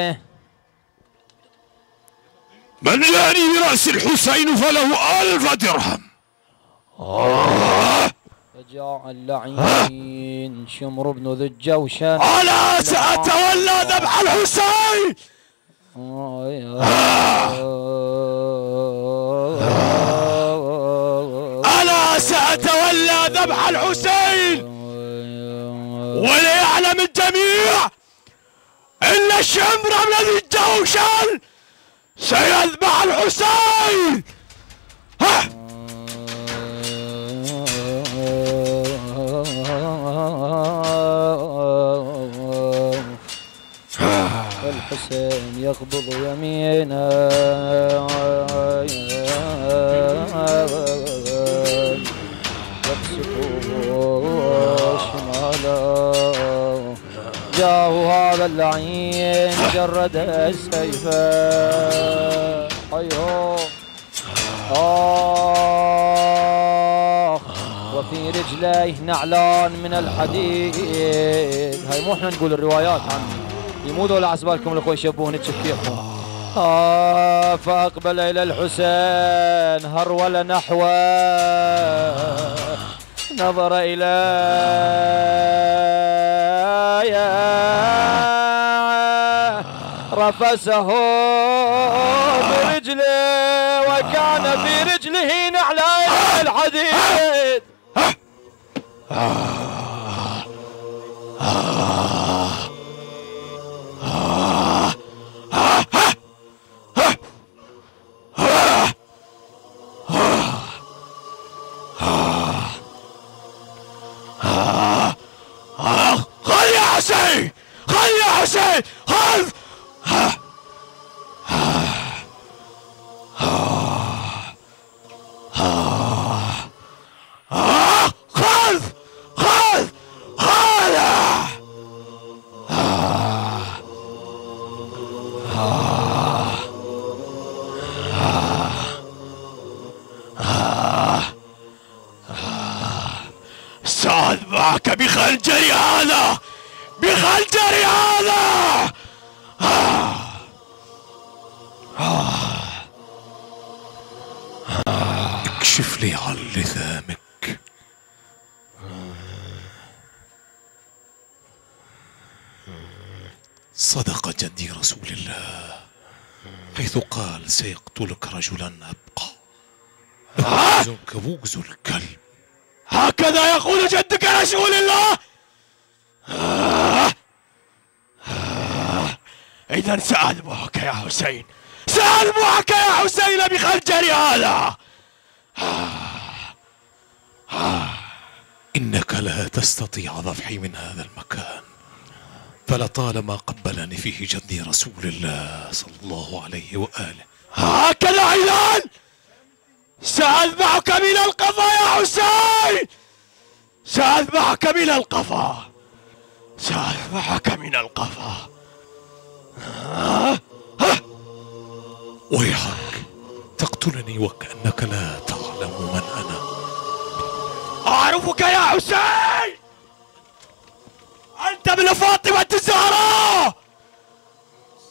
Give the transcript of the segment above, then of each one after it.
من جاني برأس الحسين فله 1000 درهم. فجاء اللعين شمر بن ذي الجوشن. ألا سأتولى ذبح الحسين. ألا سأتولى ذبح الحسين. وليعلم الجميع إن الشمر بن ذي الجوشن سيذبح الحسين. الحسين يقبض يمينه يبسط شماله. جاءه هذا اللعين جرد السيف. ايوه وفي رجليه نعلان من الحديد. هاي مو احنا نقول الروايات عنه، مو ذول عسبالكم الاخوه يشبهون تشكيكم. فاقبل الى الحسين هرول نحوه نظر الى رفسه برجله وكان في رجله نعلان الحديد. خذ يا حسين، خذ يا حسين، خذ. خذ خذ خذ. سأذبحك بخنجري هذا، بخنجري هذا. اكشف لي عن لثامك. صدق جدي رسول الله حيث قال سيقتلك رجلا أبقى بغزك بغز الكلب. هكذا يقول جدك رسول الله. إذا سأذبحك يا حسين، سأذبحك يا حسين بخنجري هذا. إنك لا تستطيع ذبحي من هذا المكان، فلطالما قبلني فيه جدي رسول الله صلى الله عليه وآله. هكذا إذن سأذبحك من القفا يا حسين، سأذبحك من القفا، سأذبحك من القفا. ويحك تقتلني وكأنك لا تعلم من أنا. أعرفك يا حسين، أنت ابن فاطمة الزهراء،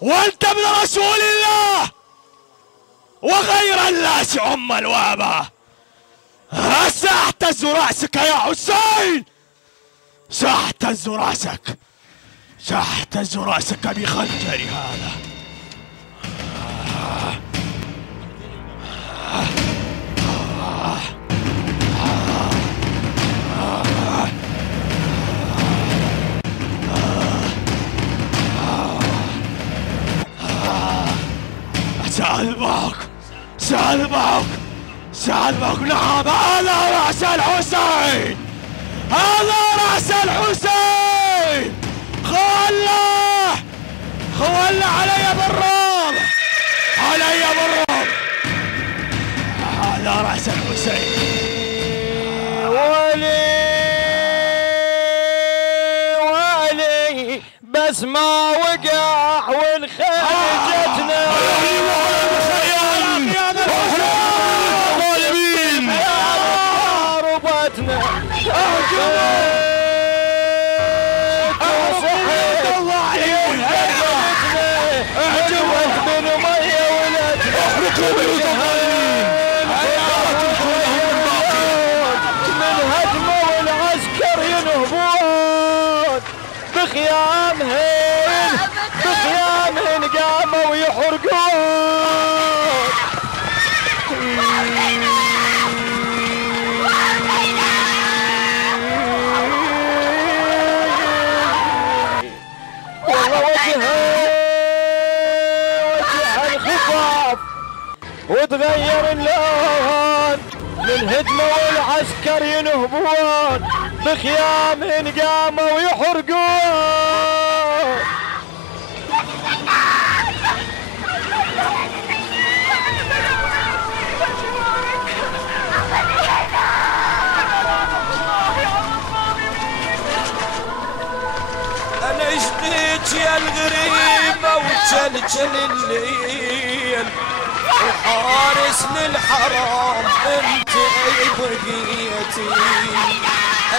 وأنت ابن رسول الله وغير الناس أما وأبا. سأهتز رأسك يا حسين، سأهتز رأسك، سأهتز رأسك بخنجري هذا. سأذبحك، سأذبحك، سأذبحك. نعم، هذا رأس الحسين، هذا رأس الحسين. خله، خله علي بالرعب، علي بالرعب. هذا رأس الحسين. ولي ولي بس ما وقع والخيل جتنا. من هجمة والعسكر ينهبون بخيامهن قاموا ويحرقون. والله وجه الخفاف وتغير اللون من هجمة والعسكر ينهبون بخيامهن قاموا ويحرقون. انا اشتيت يا الغريبة وتشلشل الليل وحارس للحرام انت بقيتي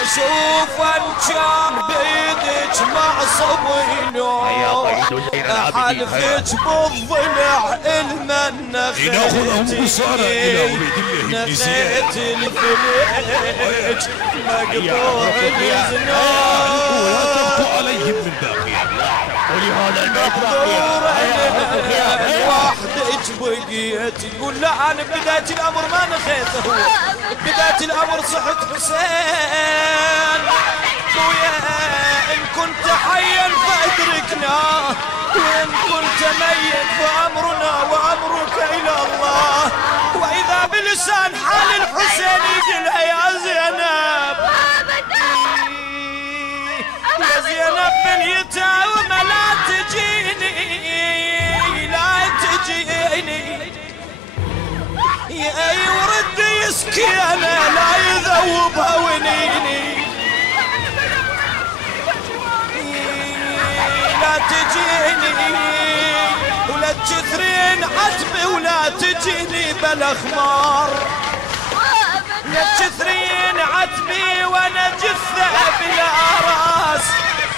اشوف انشام بيدك معصبينو حلفتك بالضلع المنخيتي نخيت الفليج مقطوع الزناد عليهم من باقي ولهذا وحدك بقيت تقول لا انا بداية الامر ما نخيته بداية الامر صحت حسين ويا ان كنت حيا فادركنا وان كنت ميت فامرنا وامرك الى الله. واذا بلسان حال الحسين يقولها يا زينب يا زينب باليتامى لا تجيني لا تجيني يا اي ورد يسكينه لا يذوبها ونيني لا تجيني ولا تجثرين عتبي ولا تجيني بلا خمار لا تجثرين عتبي وانا جثة بلا راس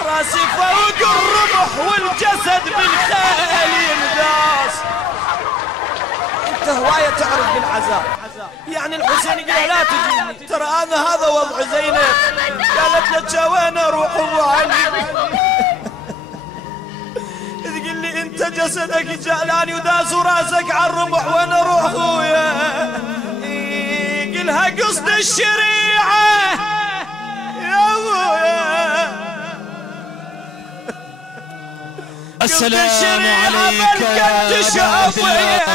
راسي فوق الرمح والجسد بالخيل ينداس. انت هواية تعرف بالعذاب يعني الحسين يقول لا تجيني ترى انا هذا وضع زينب قالت لك وين اروح ابو علي تقول لي انت جسدك جعلاني وداس راسك على الرمح وين اروح خويا قلها قصد الشريعة يا خويا السلام عليك يا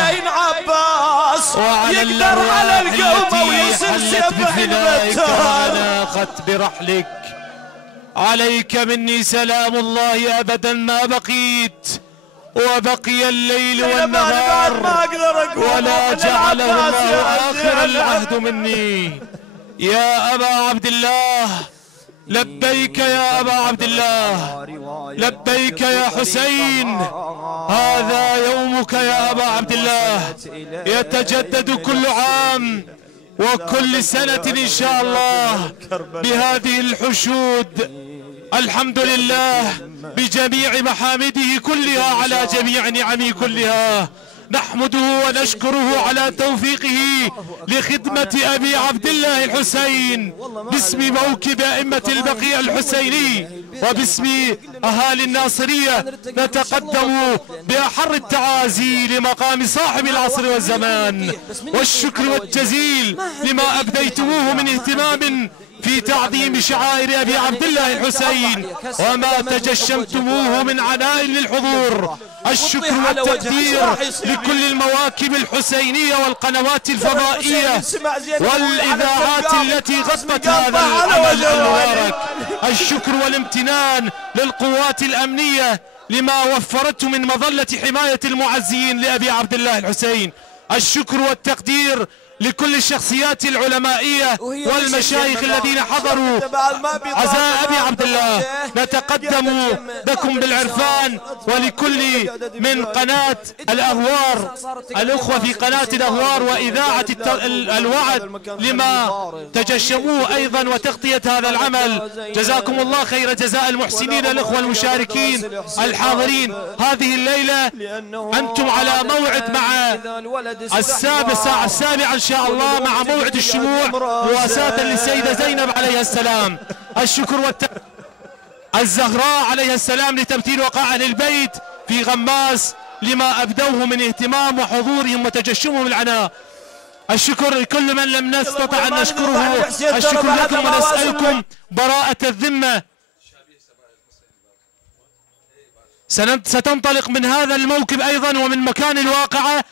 ابن عباس يقدر على القوم ويصير سيفه البتار ناقت برحلك عليك مني سلام الله أبدا ما بقيت وبقي الليل والنهار ولا جعله الله آخر العهد مني. يا أبا عبد الله لبيك يا أبا عبد الله لبيك يا حسين هذا يومك يا أبا عبد الله يتجدد كل عام وكل سنة إن شاء الله بهذه الحشود. الحمد لله بجميع محامده كلها على جميع نعمه كلها نحمده ونشكره على توفيقه لخدمة أبي عبد الله الحسين باسم موكب أئمة البقيع الحسيني وباسم أهالي الناصرية نتقدم بأحر التعازي لمقام صاحب العصر والزمان والشكر والجزيل لما أبديتموه من اهتمام في تعظيم شعائر أبي عبد الله الحسين وما تجشمتموه من عناء للحضور. الشكر والتقدير لكل المواكب الحسينية والقنوات الفضائية والإذاعات التي غطت هذا العمل المبارك. الشكر والامتنان للقوات الأمنية لما وفرته من مظلة حماية المعزيين لأبي عبد الله الحسين. الشكر والتقدير لكل الشخصيات العلمائية والمشايخ الذين حضروا عزاء أبي عبد الله. نتقدم لكم بالعرفان ولكل من قناة الأهوار، الأخوة في قناة الأهوار وإذاعة الوعد لما تجشموه أيضا وتغطية هذا العمل. جزاكم الله خير جزاء المحسنين الأخوة المشاركين الحاضرين هذه الليلة. أنتم على موعد مع الساعة 7 إن شاء الله مع موعد الشموع مواساة للسيدة زينب عليها السلام. الشكر الزهراء عليها السلام لتمثيل وقاع أهل البيت في غماس لما أبدوه من اهتمام وحضورهم وتجشمهم العناء. الشكر لكل من لم نستطع أن نشكره. الشكر لكم ونسألكم براءة الذمة. ستنطلق من هذا الموكب أيضا ومن مكان الواقعة